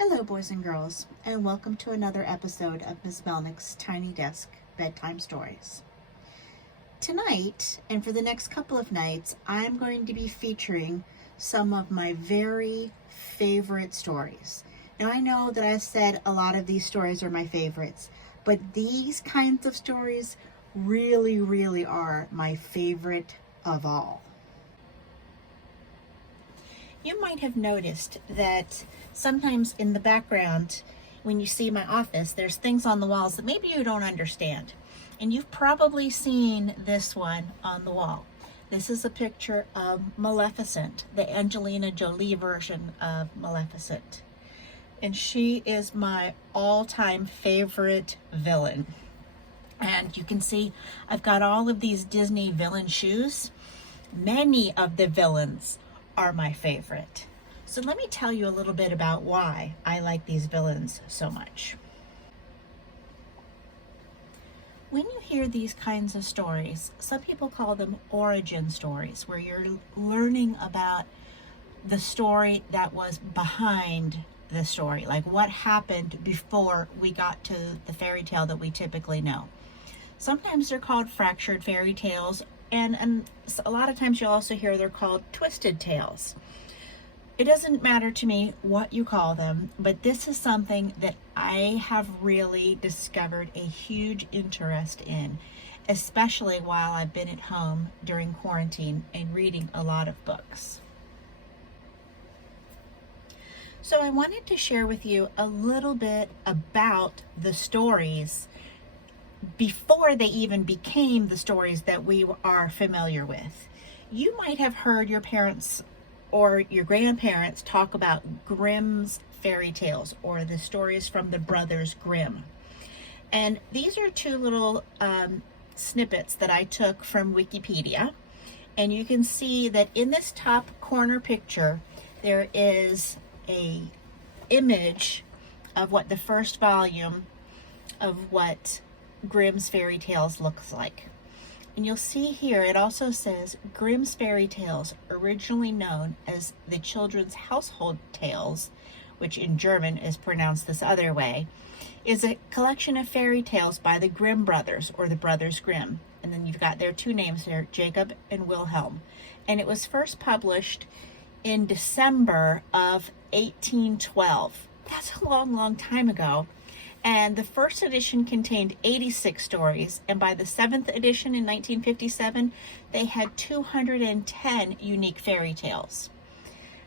Hello, boys and girls, and welcome to another episode of Miss Melnick's Tiny Desk Bedtime Stories. Tonight, and for the next couple of nights, I'm going to be featuring some of my very favorite stories. Now, I know that I said a lot of these stories are my favorites, but these kinds of stories really are my favorite of all. You might have noticed that sometimes in the background, when you see my office, there's things on the walls that maybe you don't understand. And you've probably seen this one on the wall. This is a picture of Maleficent, the Angelina Jolie version of Maleficent. And she is my all-time favorite villain. And you can see I've got all of these Disney villain shoes. Many of the villains are my favorite. So let me tell you a little bit about why I like these villains so much. When you hear these kinds of stories, some people call them origin stories, where you're learning about the story that was behind the story, like what happened before we got to the fairy tale that we typically know. Sometimes they're called fractured fairy tales, and a lot of times you'll also hear they're called twisted tales. It doesn't matter to me what you call them, but this is something that I have really discovered a huge interest in, especially while I've been at home during quarantine and reading a lot of books. So I wanted to share with you a little bit about the stories before they even became the stories that we are familiar with. You might have heard your parents or your grandparents talk about Grimm's fairy tales, or the stories from the Brothers Grimm. And these are two little snippets that I took from Wikipedia. And you can see that in this top corner picture, there is a image of what the first volume of what Grimm's fairy tales looks like. And you'll see here it also says Grimm's fairy tales, originally known as the Children's Household Tales, which in German is pronounced this other way, is a collection of fairy tales by the Grimm brothers, or the Brothers Grimm. And then you've got their two names there, Jacob and Wilhelm. And it was first published in December of 1812. That's a long time ago. And the first edition contained 86 stories, and by the 7th edition in 1957, they had 210 unique fairy tales.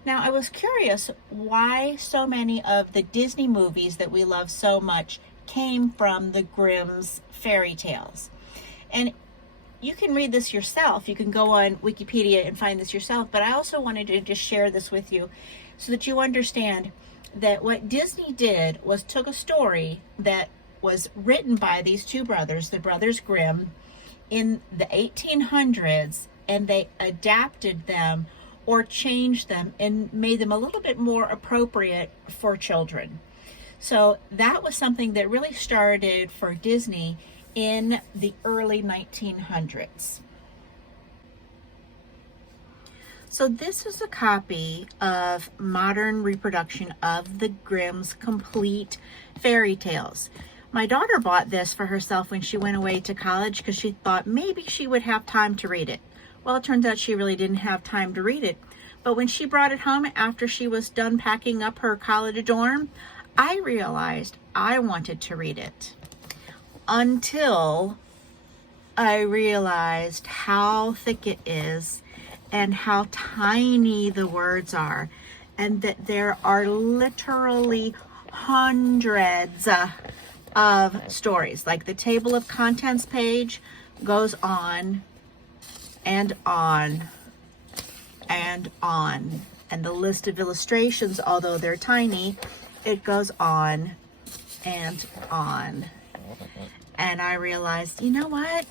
Now, I was curious why so many of the Disney movies that we love so much came from the Grimm's fairy tales. And you can read this yourself. You can go on Wikipedia and find this yourself, but I also wanted to just share this with you so that you understand that what Disney did was took a story that was written by these two brothers, the Brothers Grimm, in the 1800s, and they adapted them or changed them and made them a little bit more appropriate for children. So that was something that really started for Disney in the early 1900s. So this is a copy of modern reproduction of the Grimm's complete fairy tales. My daughter bought this for herself when she went away to college because she thought maybe she would have time to read it. Well, it turns out she really didn't have time to read it. But when she brought it home after she was done packing up her college dorm, I realized I wanted to read it. Until I realized how thick it is and how tiny the words are, and that there are literally hundreds of stories. Like the table of contents page goes on and on and on. And the list of illustrations, although they're tiny, it goes on and on. And I realized, you know what?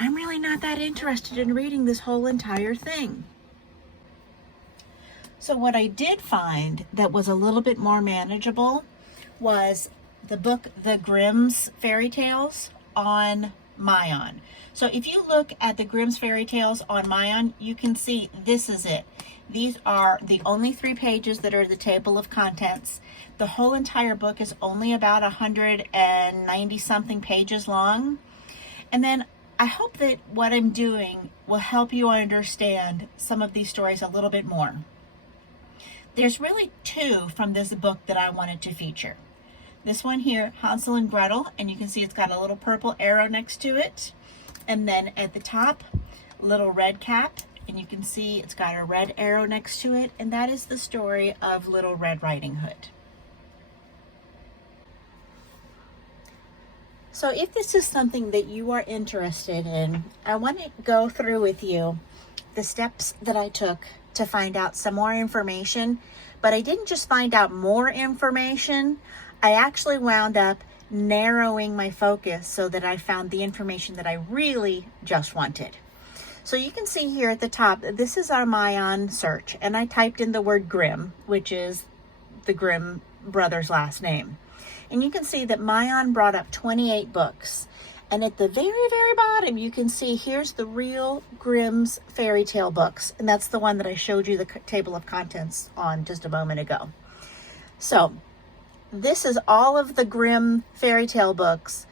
I'm really not that interested in reading this whole entire thing. So what I did find that was a little bit more manageable was the book, The Grimm's Fairy Tales, on myON. So if you look at the Grimm's Fairy Tales on myON, you can see this is it. These are the only 3 pages that are the table of contents. The whole entire book is only about 190 something pages long. And then I hope that what I'm doing will help you understand some of these stories a little bit more. There's really 2 from this book that I wanted to feature. This one here, Hansel and Gretel, and you can see it's got a little purple arrow next to it. And then at the top, Little Red Cap, and you can see it's got a red arrow next to it, and that is the story of Little Red Riding Hood. So if this is something that you are interested in, I want to go through with you the steps that I took to find out some more information. But I didn't just find out more information, I actually wound up narrowing my focus so that I found the information that I really just wanted. So you can see here at the top, this is our myON search, and I typed in the word Grimm, which is the Grimm brothers' last name. And you can see that myON brought up 28 books. And at the very, very bottom, you can see here's the real Grimm's fairy tale books. And that's the one that I showed you the table of contents on just a moment ago. So this is all of the Grimm fairy tale books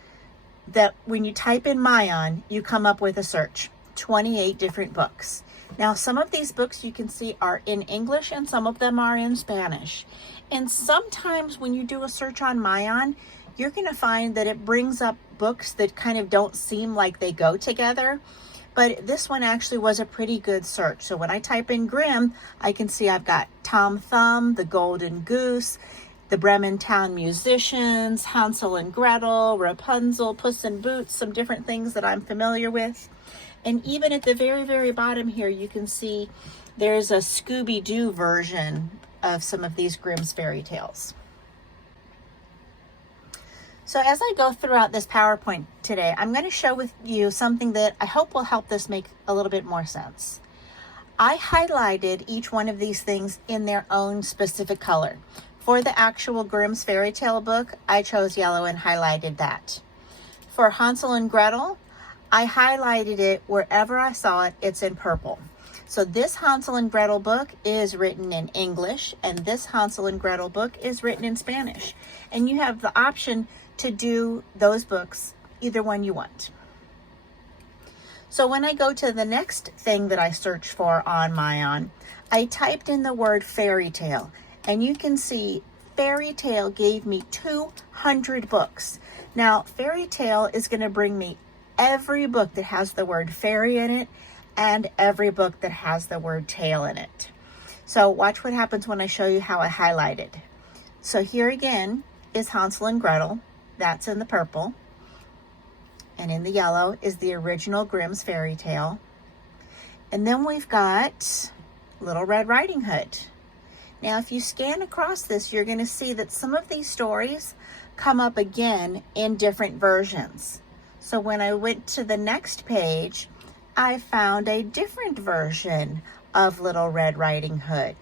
that when you type in myON, you come up with a search. 28 different books. Now, some of these books you can see are in English and some of them are in Spanish. And sometimes when you do a search on myON, you're going to find that it brings up books that kind of don't seem like they go together. But this one actually was a pretty good search. So when I type in Grimm, I can see I've got Tom Thumb, The Golden Goose, The Bremen Town Musicians, Hansel and Gretel, Rapunzel, Puss in Boots, some different things that I'm familiar with. And even at the very, very bottom here, you can see there's a Scooby-Doo version of some of these Grimm's fairy tales. So as I go throughout this PowerPoint today, I'm going to show with you something that I hope will help this make a little bit more sense. I highlighted each one of these things in their own specific color. For the actual Grimm's fairy tale book, I chose yellow and highlighted that. For Hansel and Gretel, I highlighted it wherever I saw it, it's in purple. So this Hansel and Gretel book is written in English, and this Hansel and Gretel book is written in Spanish. And you have the option to do those books, either one you want. So when I go to the next thing that I searched for on myON, I typed in the word fairy tale, and you can see fairy tale gave me 200 books. Now, fairy tale is going to bring me every book that has the word fairy in it and every book that has the word tale in it. So watch what happens when I show you how I highlighted. So here again is Hansel and Gretel. That's in the purple. And in the yellow is the original Grimm's fairy tale. And then we've got Little Red Riding Hood. Now, if you scan across this, you're going to see that some of these stories come up again in different versions. So when I went to the next page, I found a different version of Little Red Riding Hood.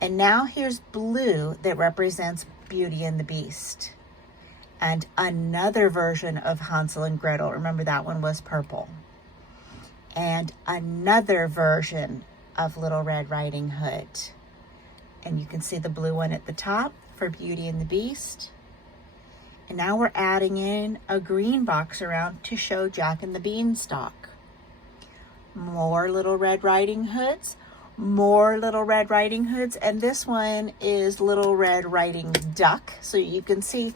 And now here's blue that represents Beauty and the Beast. And another version of Hansel and Gretel. Remember, that one was purple. And another version of Little Red Riding Hood. And you can see the blue one at the top for Beauty and the Beast. And now we're adding in a green box around to show Jack and the Beanstalk. More Little Red Riding Hoods, more Little Red Riding Hoods, and this one is Little Red Riding Duck. So you can see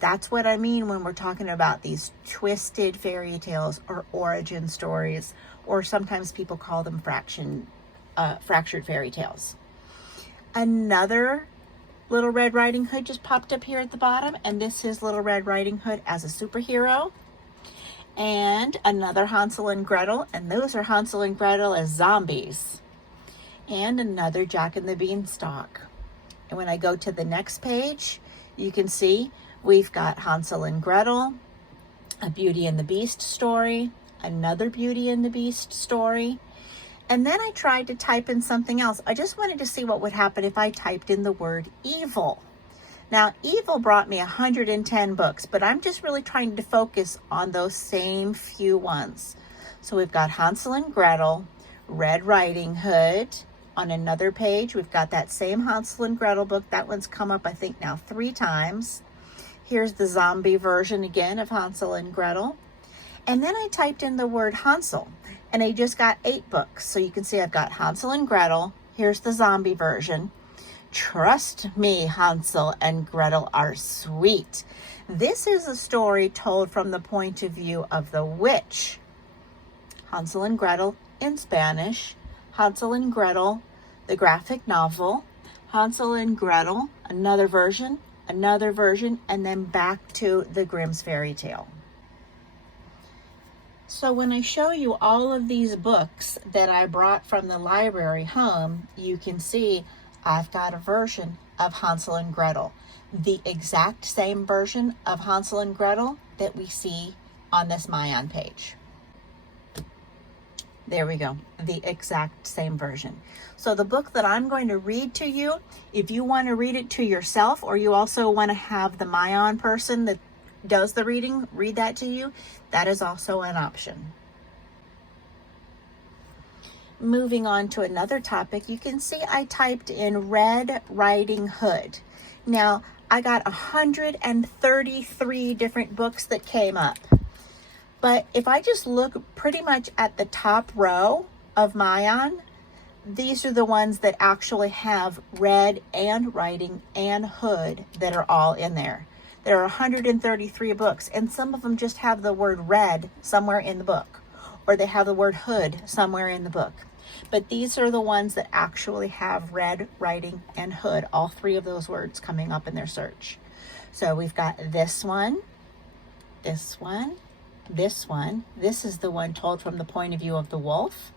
that's what I mean when we're talking about these twisted fairy tales or origin stories, or sometimes people call them fractured fairy tales. Another Little Red Riding Hood just popped up here at the bottom, and this is Little Red Riding Hood as a superhero. And another Hansel and Gretel, and those are Hansel and Gretel as zombies. And another Jack and the Beanstalk. And when I go to the next page, you can see we've got Hansel and Gretel, a Beauty and the Beast story, another Beauty and the Beast story. And then I tried to type in something else. I just wanted to see what would happen if I typed in the word evil. Now, evil brought me 110 books, but I'm just really trying to focus on those same few ones. So we've got Hansel and Gretel, Red Riding Hood, On another page, we've got that same Hansel and Gretel book. That one's come up, I think, now 3 times. Here's the zombie version again of Hansel and Gretel. And then I typed in the word Hansel, and I just got 8 books. So you can see I've got Hansel and Gretel. Here's the zombie version. Trust me, Hansel and Gretel are sweet. This is a story told from the point of view of the witch. Hansel and Gretel in Spanish. Hansel and Gretel, the graphic novel. Hansel and Gretel, another version, and then back to the Grimm's fairy tale. So when I show you all of these books that I brought from the library home, you can see I've got a version of Hansel and Gretel, the exact same version of Hansel and Gretel that we see on this myON page. There we go, the exact same version. So the book that I'm going to read to you, if you want to read it to yourself, or you also want to have the myON person that does the reading read that to you, that is also an option. Moving on to another topic, you can see I typed in Red Riding Hood. Now, I got 133 different books that came up. But if I just look pretty much at the top row of myON, these are the ones that actually have Red and Riding and Hood that are all in there. There are 133 books, and some of them just have the word red somewhere in the book, or they have the word hood somewhere in the book. But these are the ones that actually have Red, Riding, and Hood, all 3 of those words coming up in their search. So we've got this one, this one, this one. This is the one told from the point of view of the wolf,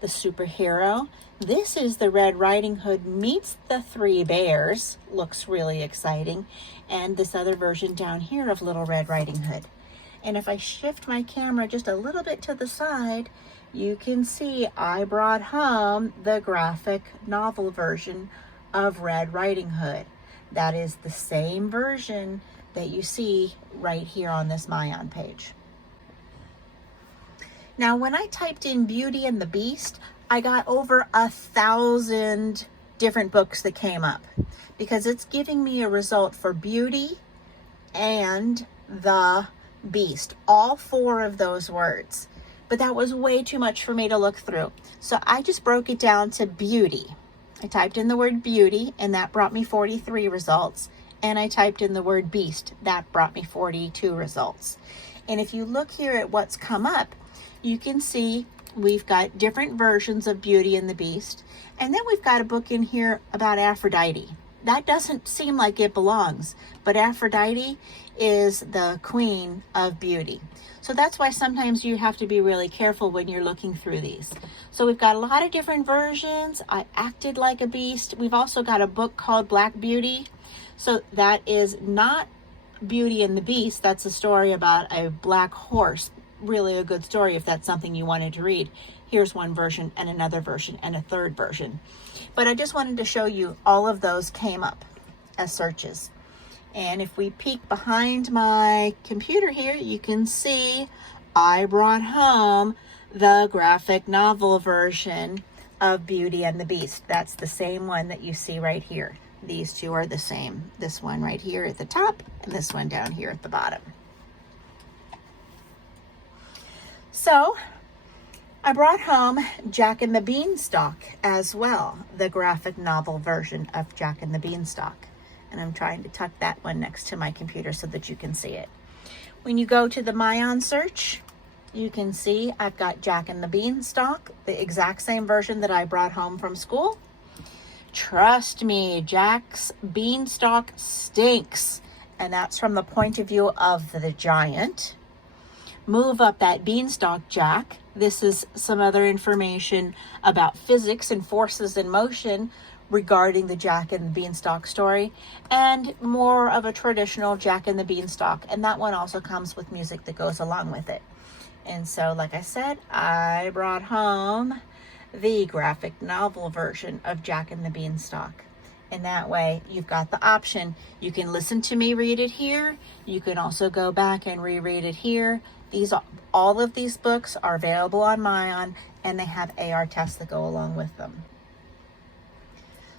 the superhero. This is the Red Riding Hood meets the 3 bears. Looks really exciting. And this other version down here of Little Red Riding Hood. And if I shift my camera just a little bit to the side, you can see I brought home the graphic novel version of Red Riding Hood. That is the same version that you see right here on this myON page. Now, when I typed in Beauty and the Beast, I got over 1,000 different books that came up because it's giving me a result for Beauty and the Beast, all 4 of those words. But that was way too much for me to look through. So I just broke it down to Beauty. I typed in the word Beauty, and that brought me 43 results. And I typed in the word Beast. That brought me 42 results. And if you look here at what's come up, you can see we've got different versions of Beauty and the Beast. And then we've got a book in here about Aphrodite. That doesn't seem like it belongs, but Aphrodite is the queen of beauty. So that's why sometimes you have to be really careful when you're looking through these. So we've got a lot of different versions. I acted like a beast. We've also got a book called Black Beauty. So that is not Beauty and the Beast. That's a story about a black horse. Really a good story if that's something you wanted to read. Here's one version and another version and a third version. But I just wanted to show you all of those came up as searches. And if we peek behind my computer here, you can see I brought home the graphic novel version of Beauty and the Beast. That's the same one that you see right here. These 2 are the same. This one right here at the top and this one down here at the bottom. So I brought home Jack and the Beanstalk as well, the graphic novel version of Jack and the Beanstalk. And I'm trying to tuck that one next to my computer so that you can see it. When you go to the myON search, you can see I've got Jack and the Beanstalk, the exact same version that I brought home from school. Trust me, Jack's beanstalk stinks. And that's from the point of view of the giant. Move up that beanstalk, Jack. This is some other information about physics and forces in motion regarding the Jack and the Beanstalk story, and more of a traditional Jack and the Beanstalk. And that one also comes with music that goes along with it. And so, like I said, I brought home the graphic novel version of Jack and the Beanstalk. And that way you've got the option. You can listen to me read it here. You can also go back and reread it here. All of these books are available on myON, and they have AR tests that go along with them.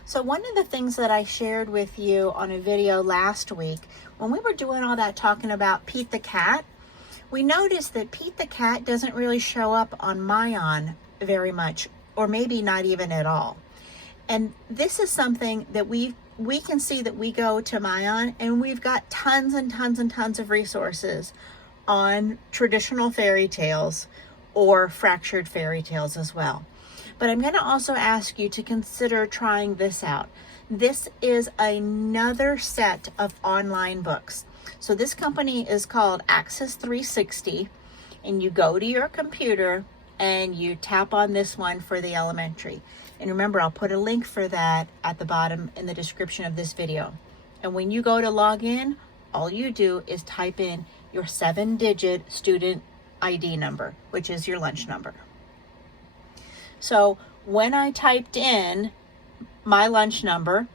So one of the things that I shared with you on a video last week, when we were doing all that talking about Pete the Cat, we noticed that Pete the Cat doesn't really show up on myON very much, or maybe not even at all. And this is something that we can see that we go to myON and we've got tons and tons and tons of resources on traditional fairy tales or fractured fairy tales as well. But I'm going to also ask you to consider trying this out. This is another set of online books. So this company is called Access 360, and you go to your computer and you tap on this one for the elementary. And remember, I'll put a link for that at the bottom in the description of this video. And when you go to log in, all you do is type in your 7-digit student ID number, which is your lunch number. So when I typed in my lunch number,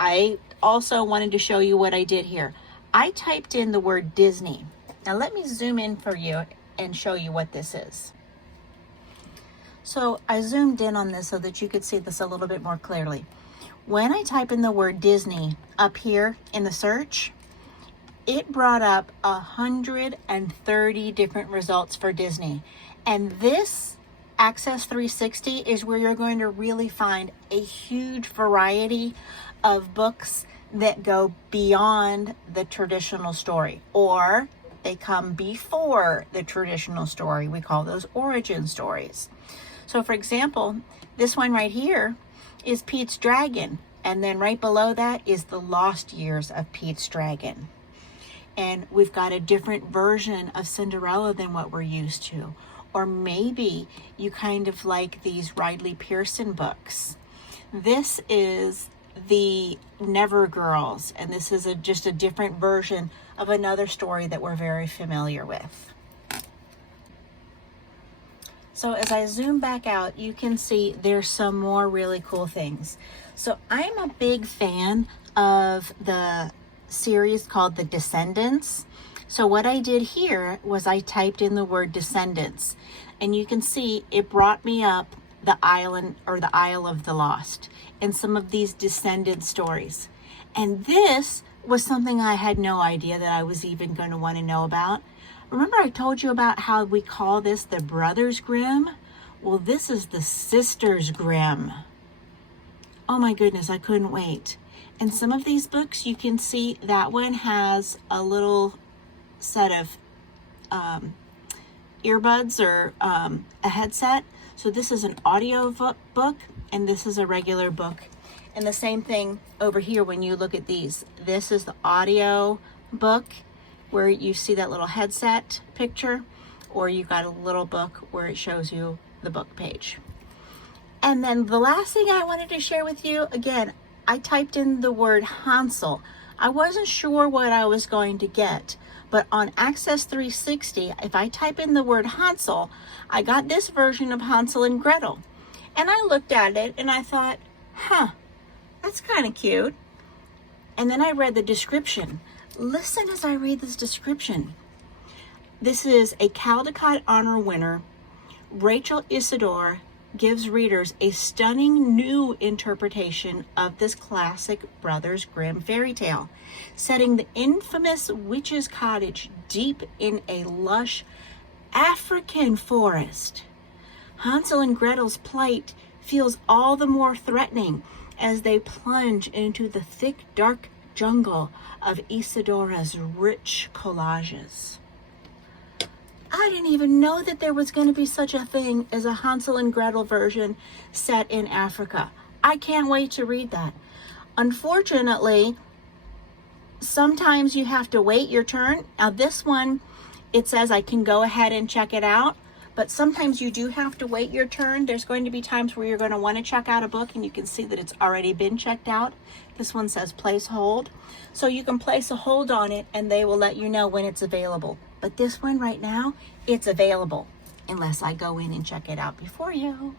I also wanted to show you what I did here. I typed in the word Disney. Now let me zoom in for you and show you what this is. So I zoomed in on this so that you could see this a little bit more clearly. When I type in the word Disney up here in the search, it brought up 130 different results for Disney. And this Access 360 is where you're going to really find a huge variety of books that go beyond the traditional story, or they come before the traditional story. We call those origin stories. So for example, this one right here is Pete's Dragon, and then right below that is the Lost Years of Pete's Dragon. And we've got a different version of Cinderella than what we're used to. Or maybe you kind of like these Riley Pearson books. This is the Never Girls, and this is just a different version of another story that we're very familiar with. So as I zoom back out, you can see there's some more really cool things. So I'm a big fan of the series called The Descendants. So what I did here was I typed in the word Descendants, and you can see it brought me up the island or the Isle of the Lost and some of these descendant stories. And this was something I had no idea that I was even going to want to know about. Remember I told you about how we call this the Brothers Grimm? Well, this is the Sisters Grimm. Oh my goodness, I couldn't wait. And some of these books, you can see that one has a little set of earbuds or a headset. So this is an audio book, and this is a regular book. And the same thing over here when you look at these. This is the audio book where you see that little headset picture, or you got a little book where it shows you the book page. And then the last thing I wanted to share with you, again, I typed in the word Hansel. I wasn't sure what I was going to get, but on Access 360, if I type in the word Hansel, I got this version of Hansel and Gretel. And I looked at it and I thought, that's kind of cute. And then I read the description. Listen as I read this description. This is a Caldecott Honor winner. Rachel Isidore gives readers a stunning new interpretation of this classic Brothers Grimm fairy tale, setting the infamous witch's cottage deep in a lush African forest. Hansel and Gretel's plight feels all the more threatening as they plunge into the thick, dark jungle of Isidora's rich collages. I didn't even know that there was going to be such a thing as a Hansel and Gretel version set in Africa. I can't wait to read that. Unfortunately, sometimes you have to wait your turn. Now this one, it says I can go ahead and check it out, but sometimes you do have to wait your turn. There's going to be times where you're going to want to check out a book and you can see that it's already been checked out. This one says place hold. So you can place a hold on it and they will let you know when it's available. But this one right now, it's available unless I go in and check it out before you.